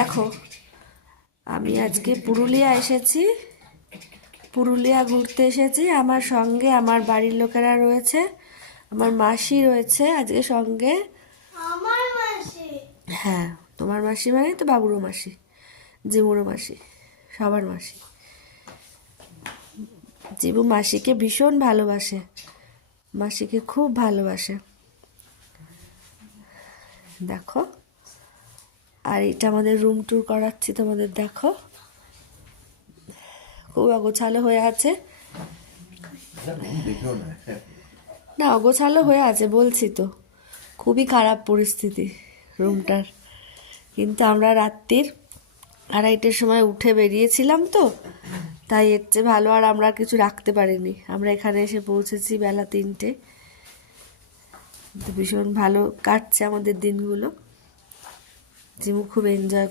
দেখো আমি আজকে পুরুলিয়া এসেছি, পুরুলিয়া ঘুরতে এসেছি। আমার সঙ্গে আমার বাড়ির লোকেরা রয়েছে, আমার মাসি রয়েছে আজকে সঙ্গে। আমার মাসি? হ্যাঁ, তোমার মাসি মানে তো বাবুরও মাসি, জিমুরও মাসি, সবার মাসি। জিবু মাসিকে ভীষণ ভালোবাসে, মাসিকে খুব ভালোবাসে। দেখো, আর এটা আমাদের রুম ট্যুর করাচ্ছি তোমাদের। দেখো খুব অগোছালো হয়ে আছে, না অগোছালো হয়ে আছে বলছি তো, খুবই খারাপ পরিস্থিতি রুমটার। কিন্তু আমরা রাত্রির 2:30টার সময় উঠে বেরিয়েছিলাম তো, তাই এর চেয়ে ভালো আর আমরা কিছু রাখতে পারিনি। আমরা এখানে এসে পৌঁছেছি বেলা 3টে। তো ভীষণ ভালো কাটছে আমাদের দিনগুলো। জিমু খুব এনজয়